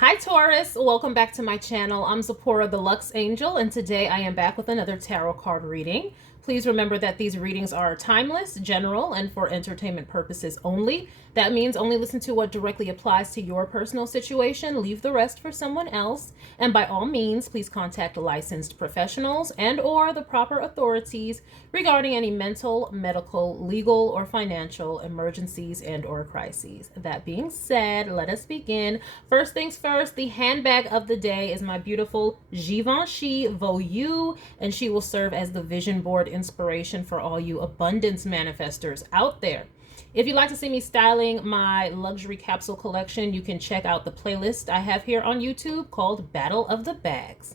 Hi Taurus, welcome back to my channel. I'm Zipporah the Lux Angel, and today I am back with another tarot card reading. Please remember that these readings are timeless, general, and for entertainment purposes only. That means only listen to what directly applies to your personal situation, leave the rest for someone else, and by all means, please contact licensed professionals and/or the proper authorities regarding any mental, medical, legal, or financial emergencies and/or crises. That being said, let us begin. First things first, the handbag of the day is my beautiful Givenchy Voyou, and she will serve as the vision board inspiration for all you abundance manifestors out there. If you'd like to see me styling my luxury capsule collection, you can check out the playlist I have here on YouTube called Battle of the Bags.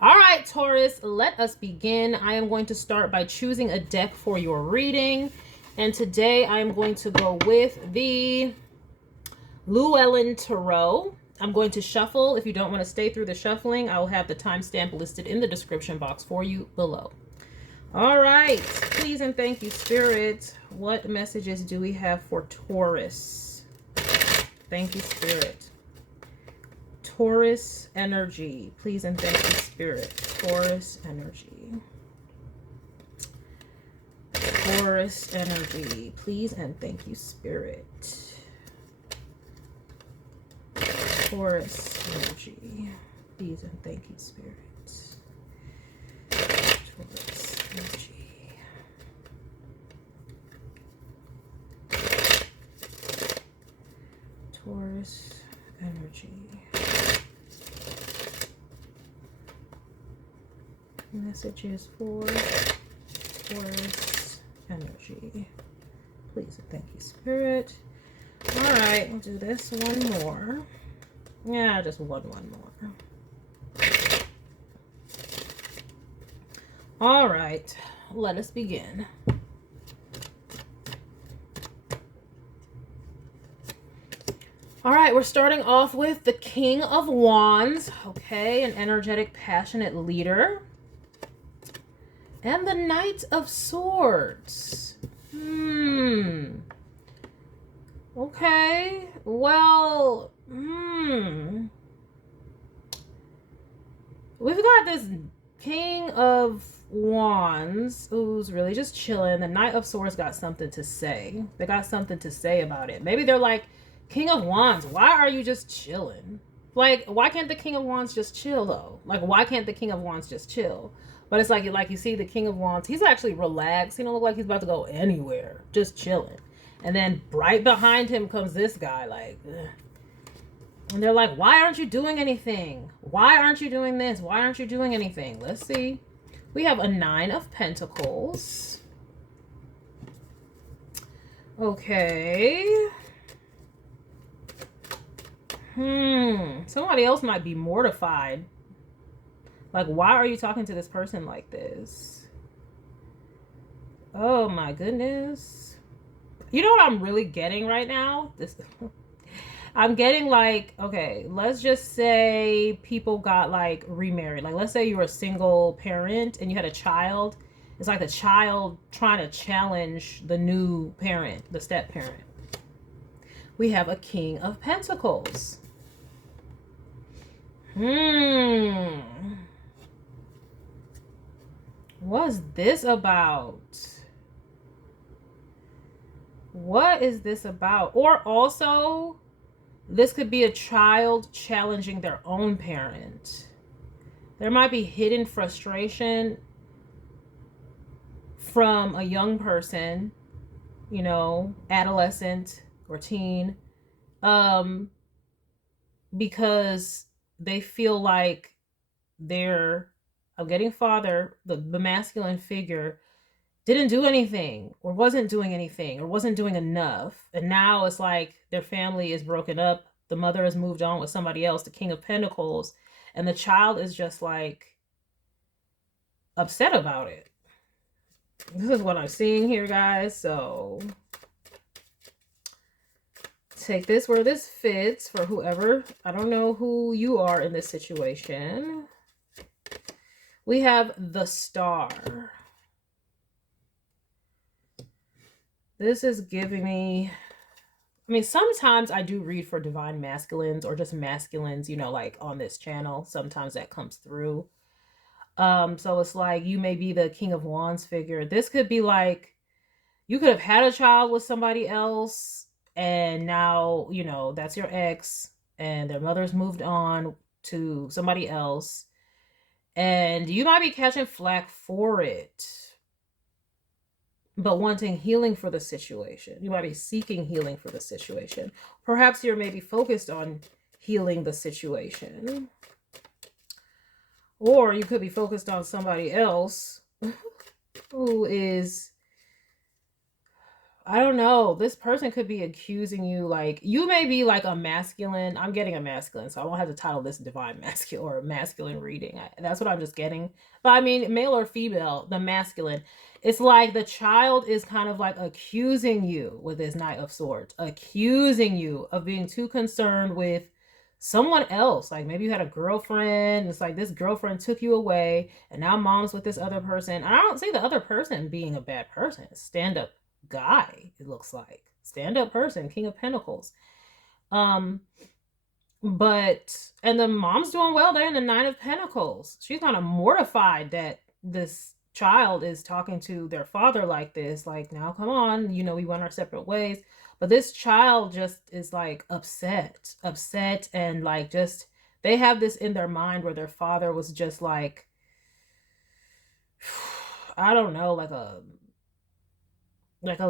All right, Taurus, let us begin. I am going to start by choosing a deck for your reading. And today I am going to go with the Llewellyn Tarot. I'm going to shuffle. If you don't want to stay through the shuffling, I will have the timestamp listed in the description box for you below. All right, please and thank you, Spirit. What messages do we have for Taurus? Thank you, Spirit. Taurus energy. Please and thank you, Spirit. Taurus energy. Taurus energy. Please and thank you, Spirit. Taurus energy. Please and thank you, Spirit. Taurus energy. Taurus energy. Messages for Taurus energy. Please and thank you, Spirit. All right, we'll do this one more. Yeah, just one more. All right, let us begin. All right, we're starting off with the King of Wands, okay, an energetic, passionate leader. And the Knight of Swords. Okay, well, we've got this King of Wands who's really just chilling. The Knight of Swords got something to say. They got something to say about it. Maybe they're like, King of Wands, why are you just chilling? Like, why can't the King of Wands just chill, though? Like, why can't the King of Wands just chill? But it's like you see the King of Wands, he's actually relaxed. He don't look like he's about to go anywhere. Just chilling. And then right behind him comes this guy, like, ugh. And they're like, why aren't you doing anything? Why aren't you doing this? Why aren't you doing anything? Let's see. We have a Nine of Pentacles. Okay. Somebody else might be mortified. Like, why are you talking to this person like this? Oh my goodness. You know what I'm really getting right now? I'm getting like, okay, let's just say people got like remarried. Like, let's say you were a single parent and you had a child. It's like the child trying to challenge the new parent, the step parent. We have a King of Pentacles. What's this about? What is this about? Or also, this could be a child challenging their own parent. There might be hidden frustration from a young person, you know, adolescent or teen, because they feel like their father, the masculine figure, didn't do anything or wasn't doing anything or wasn't doing enough. And now it's like their family is broken up. The mother has moved on with somebody else, the King of Pentacles, and the child is just like upset about it. This is what I'm seeing here, guys. So take this where this fits for whoever. I don't know who you are in this situation. We have the Star. This is giving me I mean, sometimes I do read for divine masculines or just masculines, you know, like on this channel. Sometimes that comes through. So it's like you may be the King of Wands figure. This could be like you could have had a child with somebody else, and now, you know, that's your ex, and their mother's moved on to somebody else, and you might be catching flack for it, but wanting healing for the situation. You might be seeking healing for the situation. Perhaps you're maybe focused on healing the situation. Or you could be focused on somebody else who is, I don't know, this person could be accusing you, like, you may be like a masculine. I'm getting a masculine, so I won't have to title this divine masculine or masculine reading. That's what I'm just getting. But I mean, male or female, the masculine. It's like the child is kind of like accusing you with this Knight of Swords, accusing you of being too concerned with someone else. Like maybe you had a girlfriend. It's like this girlfriend took you away, and now mom's with this other person. I don't see the other person being a bad person. Stand up guy, it looks like. Stand up person, King of Pentacles. But and the mom's doing well. They're in the Nine of Pentacles. She's kind of mortified that this child is talking to their father like this. Like, now come on, you know, we went our separate ways. But this child just is like upset, and like just they have this in their mind where their father was just like, I don't know, like a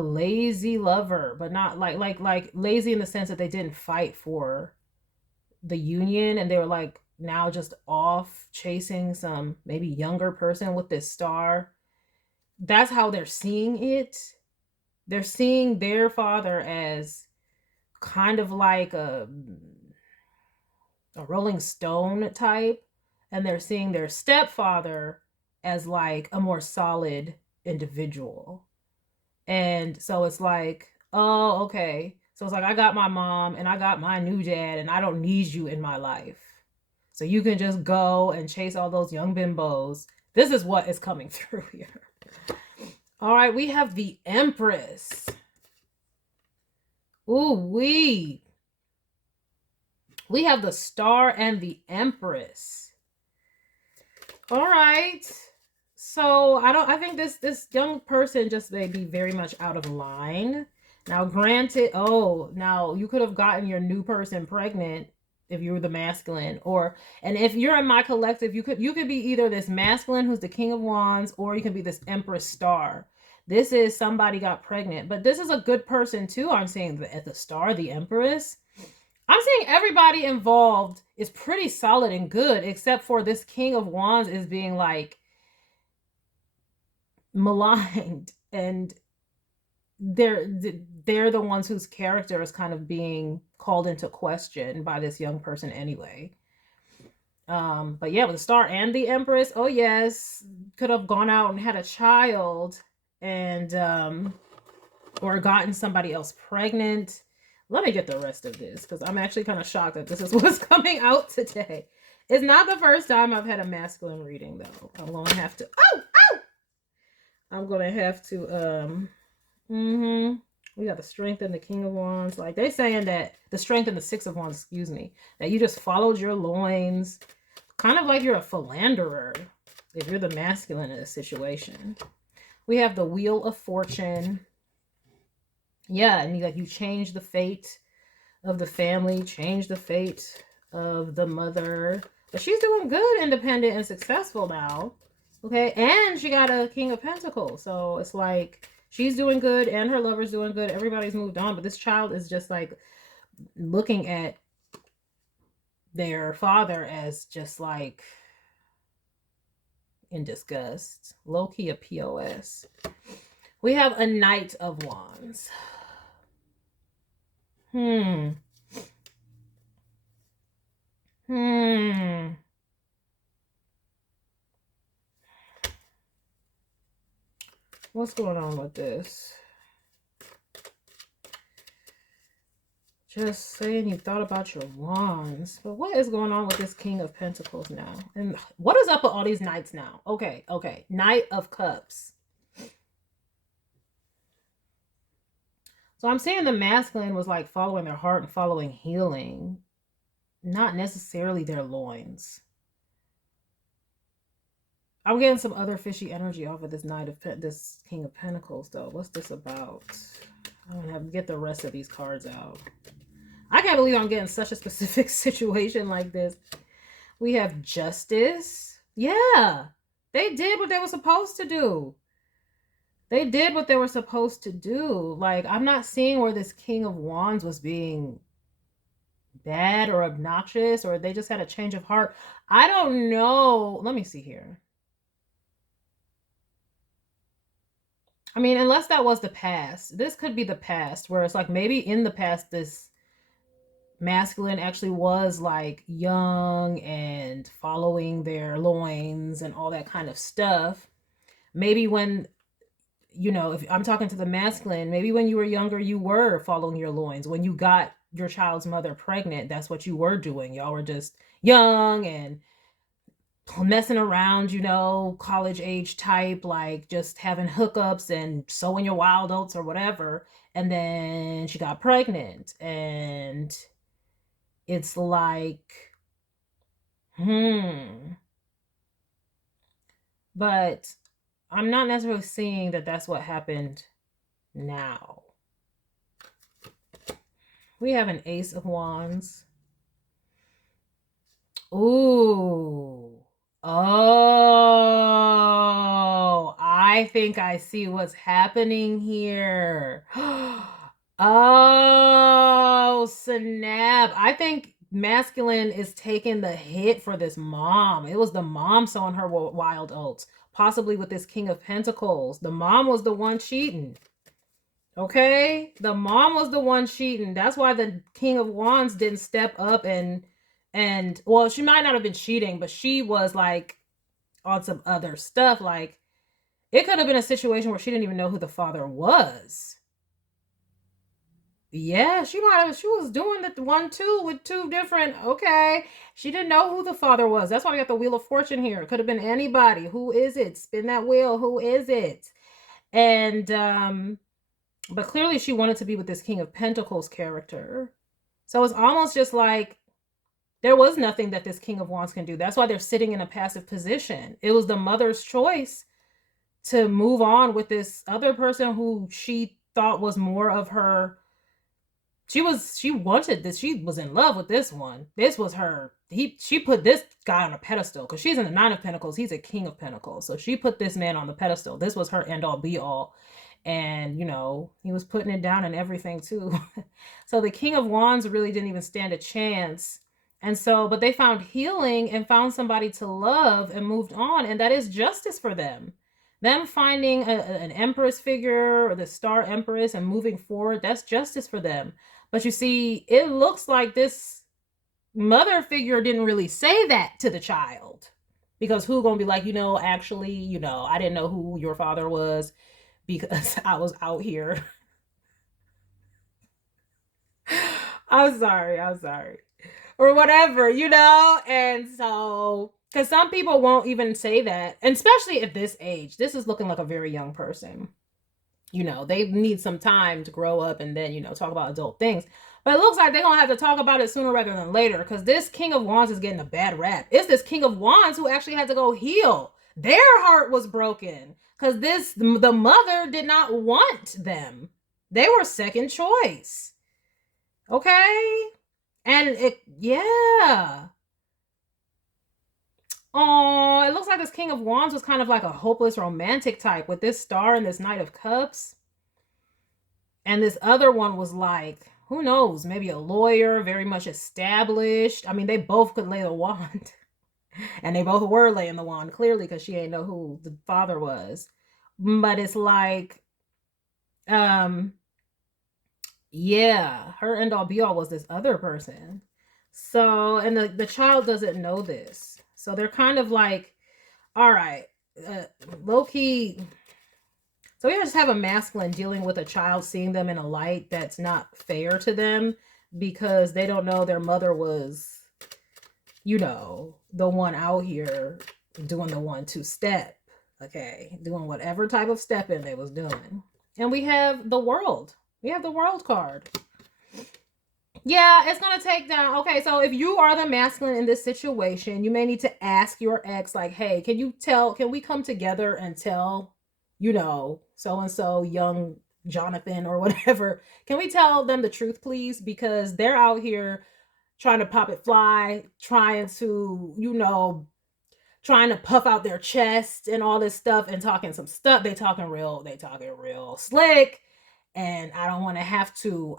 lazy lover, but not like lazy in the sense that they didn't fight for the union, and they were like now just off chasing some maybe younger person with this star. That's how they're seeing it. They're seeing their father as kind of like a Rolling Stone type, and they're seeing their stepfather as like a more solid individual. And so it's like, oh, okay. So it's like, I got my mom and I got my new dad, and I don't need you in my life. So you can just go and chase all those young bimbos. This is what is coming through here. All right, we have the Empress. Ooh, we have the Star and the Empress. All right. So I think this young person just may be very much out of line. Now, granted, now you could have gotten your new person pregnant if you were the masculine, and if you're in my collective, you could be either this masculine who's the King of Wands, or you can be this Empress Star. This is somebody got pregnant, but this is a good person too. I'm saying at the Star, the Empress. I'm saying everybody involved is pretty solid and good, except for this King of Wands is being like maligned, and they're the ones whose character is kind of being called into question by this young person anyway. But yeah, with the Star and the Empress, oh yes, could have gone out and had a child, and or gotten somebody else pregnant. Let me get the rest of this, because I'm actually kind of shocked that this is what's coming out today. It's not the first time I've had a masculine reading, though. I'm going to have to I'm gonna have to we got the Strength and the King of Wands. Like, they saying that the Strength and the Six of Wands, excuse me, that you just followed your loins, kind of like you're a philanderer if you're the masculine in a situation. We have the Wheel of Fortune. Yeah, and like you change the fate of the family, change the fate of the mother, but she's doing good, independent and successful now. Okay, and she got a King of Pentacles. So it's like she's doing good and her lover's doing good. Everybody's moved on, but this child is just like looking at their father as just like in disgust. Low-key a POS. We have a Knight of Wands. What's going on with this? Just saying you thought about your wands. But what is going on with this King of Pentacles now? And what is up with all these knights now? Okay. Knight of Cups. So I'm saying the masculine was like following their heart and following healing, not necessarily their loins. I'm getting some other fishy energy off of this this King of Pentacles, though. What's this about? I'm gonna have to get the rest of these cards out. I can't believe I'm getting such a specific situation like this. We have Justice. Yeah, they did what they were supposed to do. They did what they were supposed to do. Like, I'm not seeing where this King of Wands was being bad or obnoxious, or they just had a change of heart. I don't know. Let me see here. I mean, unless that was the past. This could be the past, where it's like maybe in the past this masculine actually was like young and following their loins and all that kind of stuff. Maybe when, you know, if I'm talking to the masculine, maybe when you were younger, you were following your loins. When you got your child's mother pregnant, that's what you were doing. Y'all were just young and messing around, you know, college age type, like just having hookups and sowing your wild oats or whatever. And then she got pregnant, and it's like, but I'm not necessarily seeing that that's what happened now. We have an Ace of Wands. Ooh. Oh, I think I see what's happening here. Oh, snap. I think masculine is taking the hit for this mom. It was the mom sowing her wild oats, possibly with this King of Pentacles. The mom was the one cheating. Okay? The mom was the one cheating. That's why the King of Wands didn't step up and well, she might not have been cheating, but she was like on some other stuff. Like, it could have been a situation where she didn't even know who the father was. Yeah, she was doing the 1-2 with two different, okay. She didn't know who the father was. That's why we got the Wheel of Fortune here. It could have been anybody. Who is it? Spin that wheel. Who is it? And but clearly she wanted to be with this King of Pentacles character. So it's almost just like there was nothing that this King of Wands can do. That's why they're sitting in a passive position. It was the mother's choice to move on with this other person who she thought was more of her. She wanted this. She was in love with this one. This was her. She put this guy on a pedestal because she's in the Nine of Pentacles. He's a King of Pentacles. So she put this man on the pedestal. This was her end all be all. And, you know, he was putting it down and everything too. So the King of Wands really didn't even stand a chance. And so, but they found healing and found somebody to love and moved on. And that is justice for them. Them finding an empress figure or the star empress and moving forward, that's justice for them. But you see, it looks like this mother figure didn't really say that to the child. Because who's going to be like, you know, actually, you know, I didn't know who your father was because I was out here. I'm sorry. Or whatever, you know? And so, because some people won't even say that. And especially at this age, this is looking like a very young person. You know, they need some time to grow up and then, you know, talk about adult things. But it looks like they're going to have to talk about it sooner rather than later, because this King of Wands is getting a bad rap. It's this King of Wands who actually had to go heal. Their heart was broken because the mother did not want them. They were second choice. Okay? And yeah. Oh, it looks like this King of Wands was kind of like a hopeless romantic type with this star and this Knight of Cups. And this other one was like, who knows, maybe a lawyer, very much established. I mean, they both could lay the wand. And they both were laying the wand, clearly, because she ain't know who the father was. But it's like, yeah, her end all be all was this other person. So, and the child doesn't know this. So they're kind of like, all right, low key. So we just have a masculine dealing with a child, seeing them in a light that's not fair to them because they don't know their mother was, you know, the one out here doing the 1-2 step. Okay, doing whatever type of stepping they was doing. And we have the World. We have the World card. Yeah, it's going to take down. Okay, so if you are the masculine in this situation, you may need to ask your ex, like, hey, can we come together and tell, so and so, young Jonathan or whatever, can we tell them the truth, please? Because they're out here trying to pop it fly, trying to puff out their chest and all this stuff and talking some stuff. They talking real slick. And I don't want to have to,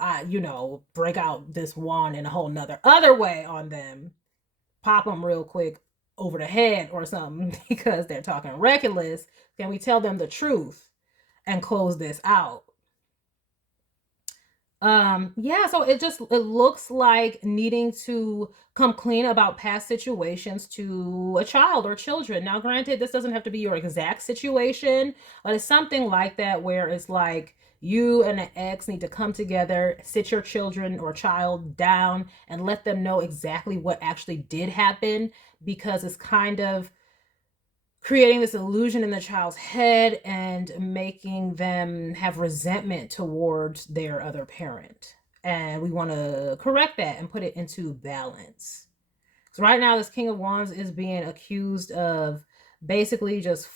break out this wand in a whole nother other way on them, pop them real quick over the head or something because they're talking reckless. Can we tell them the truth and close this out? So it looks like needing to come clean about past situations to a child or children. Now, granted, this doesn't have to be your exact situation, but it's something like that where it's like you and an ex need to come together, sit your children or child down and let them know exactly what actually did happen, because it's kind of creating this illusion in the child's head and making them have resentment towards their other parent. And we want to correct that and put it into balance. So right now, this King of Wands is being accused of basically just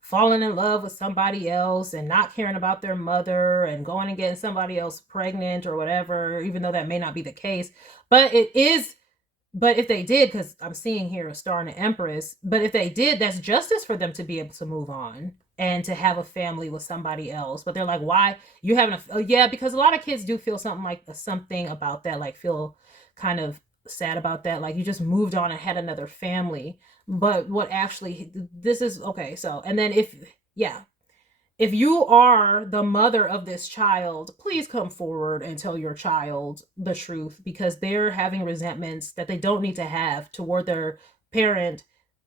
falling in love with somebody else and not caring about their mother and going and getting somebody else pregnant or whatever, even though that may not be the case. But if they did, because I'm seeing here a star and an empress, but if they did, that's justice for them to be able to move on and to have a family with somebody else. But they're like, why you having yeah, because a lot of kids do feel something about that, like feel kind of sad about that, like you just moved on and had another family. But what actually, this is okay. So, and then if you are the mother of this child, please come forward and tell your child the truth, because they're having resentments that they don't need to have toward their parent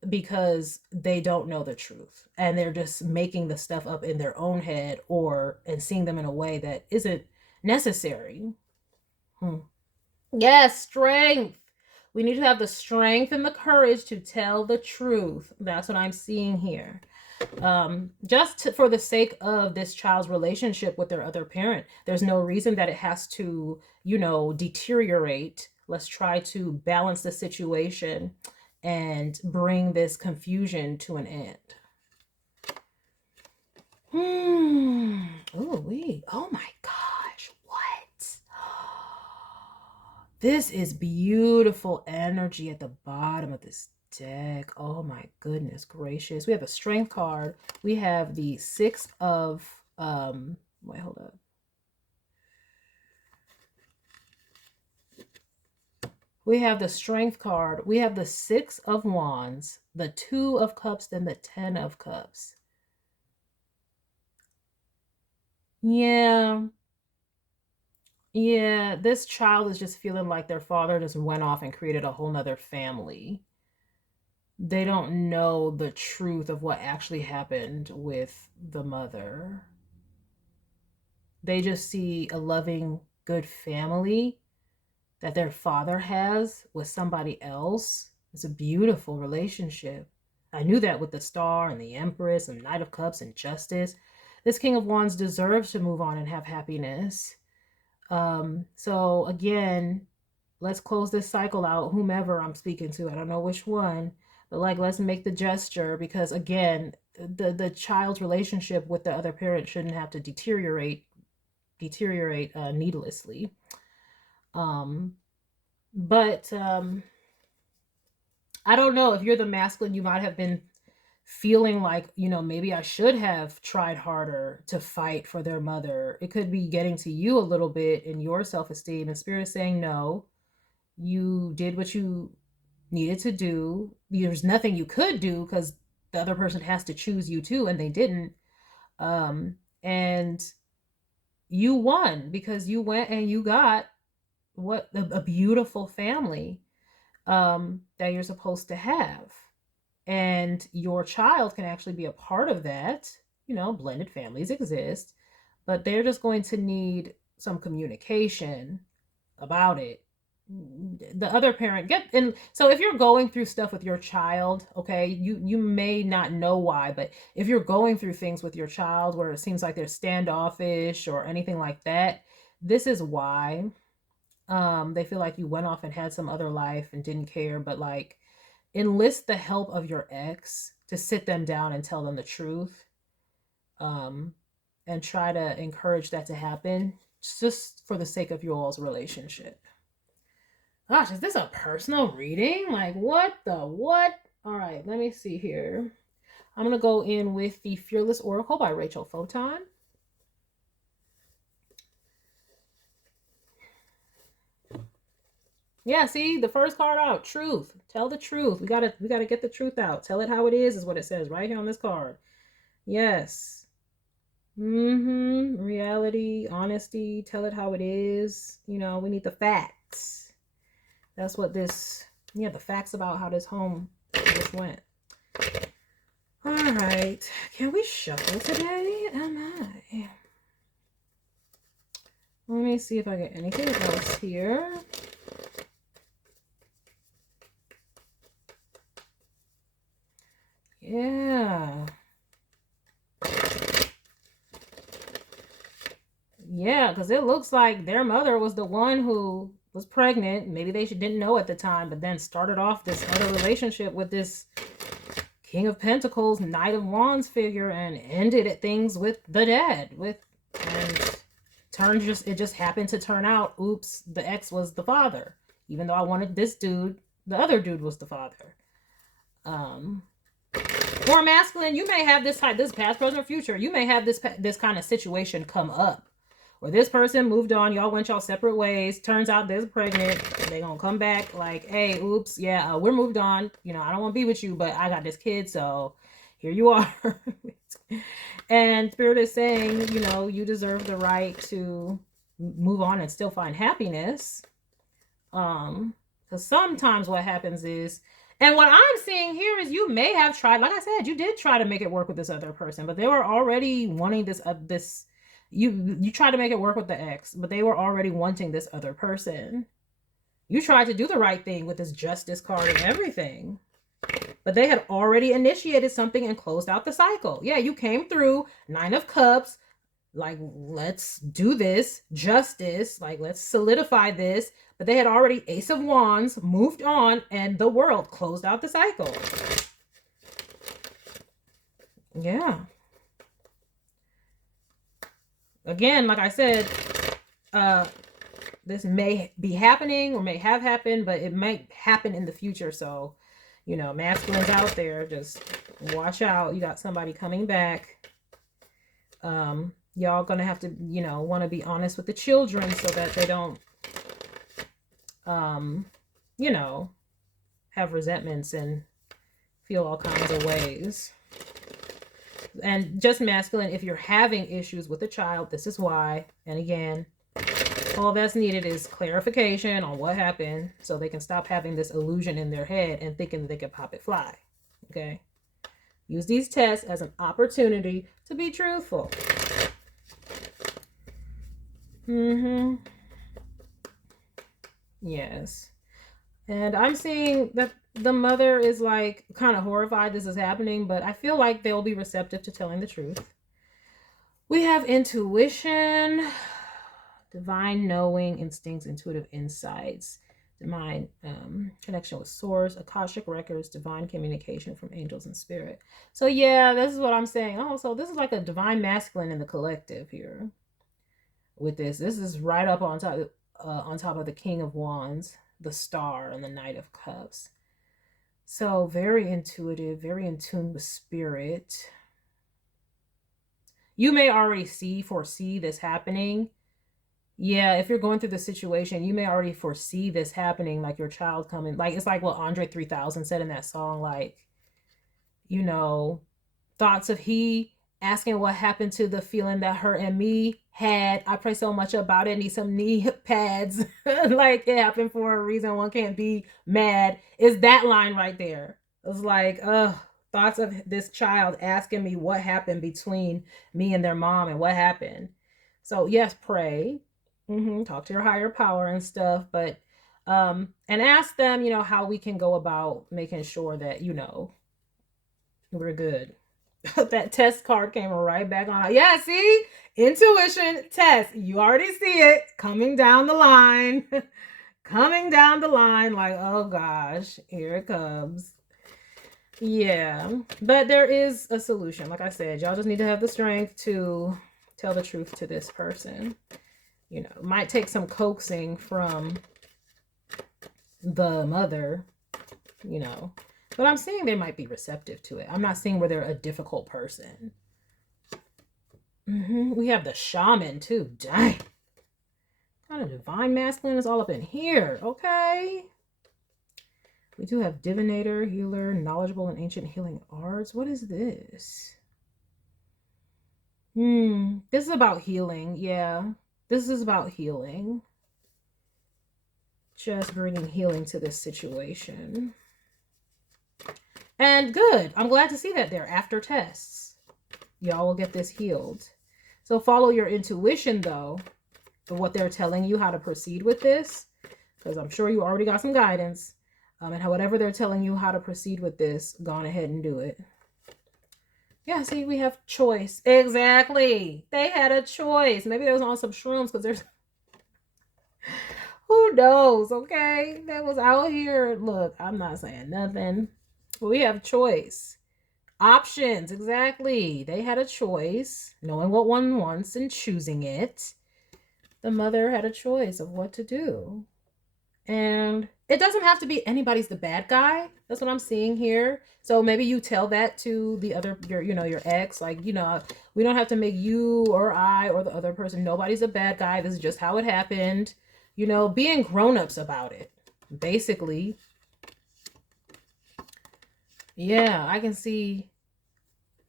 because they don't know the truth and they're just making the stuff up in their own head and seeing them in a way that isn't necessary. Yes, strength. We need to have the strength and the courage to tell the truth. That's what I'm seeing here. For the sake of this child's relationship with their other parent. There's no reason that it has to, deteriorate. Let's try to balance the situation and bring this confusion to an end. Oh my gosh, what? This is beautiful energy at the bottom of this deck. Oh my goodness gracious. We have a strength card. We have the six of wait, hold up. We have the strength card. We have the 6 of wands, the 2 of cups, then the 10 of cups. Yeah, this child is just feeling like their father just went off and created a whole nother family. They don't know the truth of what actually happened with the mother. They just see a loving, good family that their father has with somebody else. It's a beautiful relationship. I knew that with the Star and the Empress and Knight of Cups and Justice. This King of Wands deserves to move on and have happiness. So again, let's close this cycle out, whomever I'm speaking to. I don't know which one. But let's make the gesture, because again, the child's relationship with the other parent shouldn't have to deteriorate needlessly. But I don't know, if you're the masculine, you might have been feeling like, maybe I should have tried harder to fight for their mother. It could be getting to you a little bit in your self-esteem, and spirit saying, no, you did what you needed to do. There's nothing you could do because the other person has to choose you too, and they didn't. And you won because you went and you got a beautiful family that you're supposed to have. And your child can actually be a part of that. Blended families exist, but they're just going to need some communication about it the other parent get in. So if you're going through stuff with your child, okay, you may not know why, but if you're going through things with your child where it seems like they're standoffish or anything like that, this is why. They feel like you went off and had some other life and didn't care, but like enlist the help of your ex to sit them down and tell them the truth. um and try to encourage that to happen, just for the sake of your all's relationship. Gosh, is this a personal reading? Like, what the what? All right, let me see here. I'm going to go in with the Fearless Oracle by Rachel Photon. Yeah, see, the first card out, truth. Tell the truth. We gotta get the truth out. Tell it how it is what it says right here on this card. Yes. Reality, honesty, tell it how it is. You know, we need the facts. That's what this, yeah, the facts about how this home just went. All right. Can we shuffle today? Am I? Let me see if I get anything else here. Yeah. Yeah, because it looks like their mother was the one who was pregnant. Maybe they didn't know at the time, but then started off this other relationship with this King of Pentacles, Knight of Wands figure, and ended at things with the dad. And it just happened to turn out, oops, the ex was the father. Even though I wanted this dude, the other dude was the father. Or masculine, you may have this past, present, or future. You may have this kind of situation come up where this person moved on, y'all went y'all separate ways. Turns out they're pregnant. They gonna come back like, hey, oops, yeah, we're moved on. You know, I don't want to be with you, but I got this kid, so here you are. And Spirit is saying, you know, you deserve the right to move on and still find happiness. Because sometimes what happens is, and what I'm seeing here is you may have tried, like I said, you did try to make it work with this other person, but they were already wanting this. You tried to make it work with the ex, but they were already wanting this other person. You tried to do the right thing with this justice card and everything, but they had already initiated something and closed out the cycle. Yeah, you came through, 9 of Cups, like, let's do this, justice, like, let's solidify this. But they had already, Ace of Wands, moved on, and the world closed out the cycle. Yeah. Again, like I said, this may be happening or may have happened, but it might happen in the future. So, you know, masculines out there, just watch out. You got somebody coming back. Y'all gonna have to, you know, want to be honest with the children so that they don't, you know, have resentments and feel all kinds of ways. And just masculine, if you're having issues with a child, this is why. And again, all that's needed is clarification on what happened so they can stop having this illusion in their head and thinking that they can pop it fly. Okay? Use these tests as an opportunity to be truthful. Yes. And I'm seeing that the mother is like kind of horrified this is happening, but I feel like they'll be receptive to telling the truth. We have intuition, divine knowing, instincts, intuitive insights, divine connection with source, Akashic records, divine communication from angels and spirit. So yeah, this is what I'm saying. Oh, so this is like a divine masculine in the collective here. With this is right up on top of the King of Wands, the Star, and the Knight of Cups. So very intuitive, very in tune with spirit. You may already foresee this happening. Yeah, if you're going through the situation, you may already foresee this happening, like your child coming. Like, it's like what Andre 3000 said in that song, like, you know, thoughts of he asking what happened to the feeling that her and me had. I pray so much about it. Need some knee pads. Like, it happened for a reason. One can't be mad. Is that line right there. It's like, thoughts of this child asking me what happened between me and their mom and what happened. So yes, pray. Talk to your higher power and stuff. But And ask them, you know, how we can go about making sure that, you know, we're good. That test card came right back on. Yeah, see? Intuition test. You already see it coming down the line. Coming down the line like, oh gosh, here it comes. Yeah, but there is a solution. Like I said, y'all just need to have the strength to tell the truth to this person. You know, it might take some coaxing from the mother, you know, but I'm seeing they might be receptive to it. I'm not seeing where they're a difficult person. We have the shaman too. Dang. Kind of divine masculine is all up in here. Okay. We do have divinator, healer, knowledgeable in ancient healing arts. What is this? This is about healing. Yeah. This is about healing. Just bringing healing to this situation. And good. I'm glad to see that there after tests. Y'all will get this healed. So follow your intuition, though, of what they're telling you, how to proceed with this. Because I'm sure you already got some guidance. And whatever they're telling you how to proceed with this, go on ahead and do it. Yeah, see, we have choice. Exactly. They had a choice. Maybe they was on some shrooms because there's... Who knows, okay? That was out here. Look, I'm not saying nothing. But we have choice. Options, exactly. They had a choice, knowing what one wants and choosing it. The mother had a choice of what to do. And it doesn't have to be anybody's the bad guy. That's what I'm seeing here. So maybe you tell that to the other, your ex, like, we don't have to make you or I or the other person. Nobody's a bad guy. This is just how it happened. Being grown-ups about it, basically. Yeah, I can see.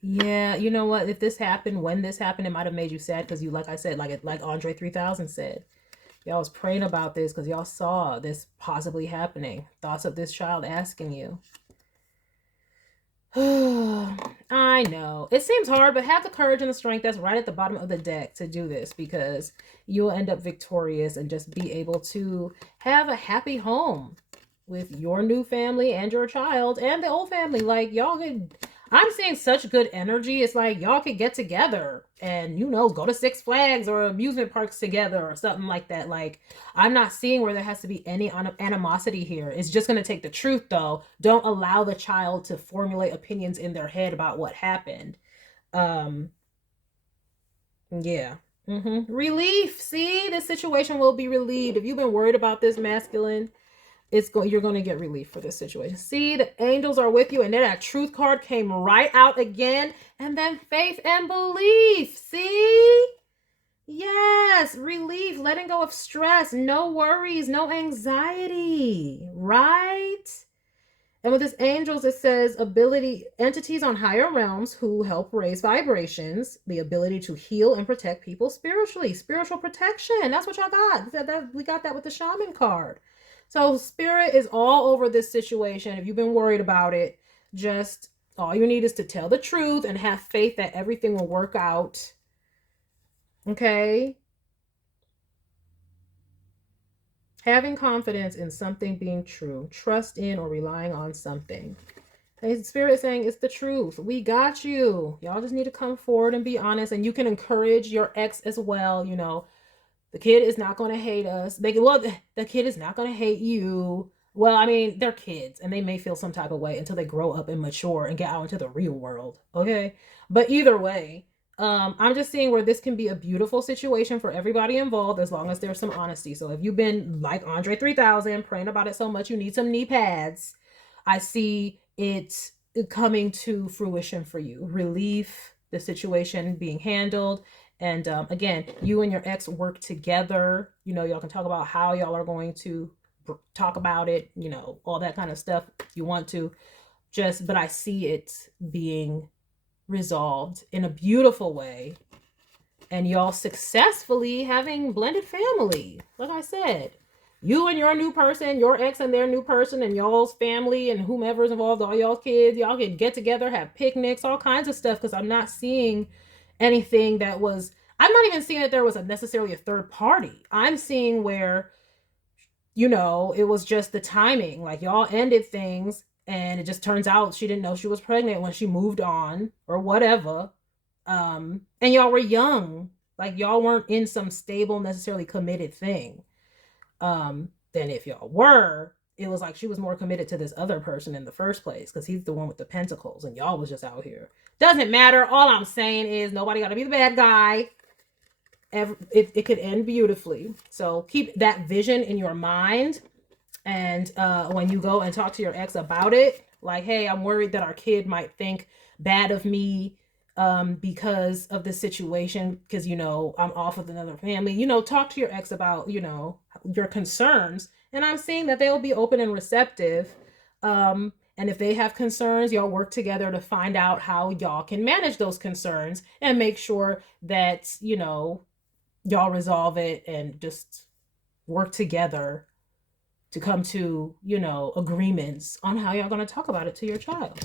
Yeah, you know what? If this happened, when this happened, it might have made you sad because you, like I said, like Andre 3000 said, y'all was praying about this because y'all saw this possibly happening. Thoughts of this child asking you. I know. It seems hard, but have the courage and the strength that's right at the bottom of the deck to do this because you'll end up victorious and just be able to have a happy home with your new family and your child and the old family. Like, y'all could... I'm seeing such good energy. It's like y'all could get together and, go to Six Flags or amusement parks together or something like that. Like, I'm not seeing where there has to be any animosity here. It's just going to take the truth, though. Don't allow the child to formulate opinions in their head about what happened. Yeah. Relief. See, this situation will be relieved. If you've been worried about this masculine, you're going to get relief for this situation. See, the angels are with you, and then that truth card came right out again, and then faith and belief. See? Yes, relief, letting go of stress, no worries, no anxiety, right? And with this angels, it says entities on higher realms who help raise vibrations, the ability to heal and protect people spiritually, spiritual protection. That's what y'all got. We got that with the shaman card. So spirit is all over this situation. If you've been worried about it, just all you need is to tell the truth and have faith that everything will work out. Okay? Having confidence in something being true. Trust in or relying on something. The spirit is saying it's the truth. We got you. Y'all just need to come forward and be honest. And you can encourage your ex as well, The kid is not going to hate us. The kid is not going to hate you. Well, I mean, they're kids and they may feel some type of way until they grow up and mature and get out into the real world. Okay. But either way, I'm just seeing where this can be a beautiful situation for everybody involved as long as there's some honesty. So if you've been like Andre 3000 praying about it so much, you need some knee pads. I see it coming to fruition for you. Relief, the situation being handled. And again, you and your ex work together. Y'all can talk about how y'all are going to talk about it, all that kind of stuff if you want to. But I see it being resolved in a beautiful way. And y'all successfully having blended family. Like I said, you and your new person, your ex and their new person, and y'all's family and whomever's involved, all y'all kids, y'all can get together, have picnics, all kinds of stuff. Because I'm not seeing anything that was... I'm not even seeing that there was necessarily a third party. I'm seeing where, you know, it was just the timing. Like y'all ended things and it just turns out she didn't know she was pregnant when she moved on or whatever. And y'all were young. Like y'all weren't in some stable, necessarily committed thing. Then if y'all were, it was like she was more committed to this other person in the first place because he's the one with the pentacles and y'all was just out here. Doesn't matter. All I'm saying is nobody got to be the bad guy. It could end beautifully. So keep that vision in your mind. And when you go and talk to your ex about it, like, hey, I'm worried that our kid might think bad of me because of this situation, because, you know, I'm off with another family, you know, talk to your ex about, you know, your concerns. And I'm seeing that they'll be open and receptive. And if they have concerns, y'all work together to find out how y'all can manage those concerns and make sure that, you know, y'all resolve it and just work together to come to, you know, agreements on how y'all going to talk about it to your child.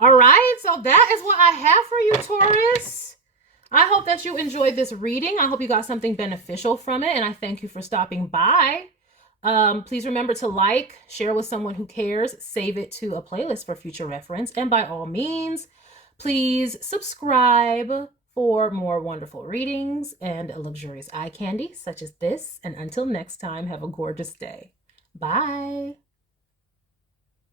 All right, so that is what I have for you, Taurus. I hope that you enjoyed this reading. I hope you got something beneficial from it, and I thank you for stopping by. Please remember to like, share with someone who cares, save it to a playlist for future reference, and by all means, please subscribe for more wonderful readings and luxurious eye candy such as this. And until next time, have a gorgeous day. Bye.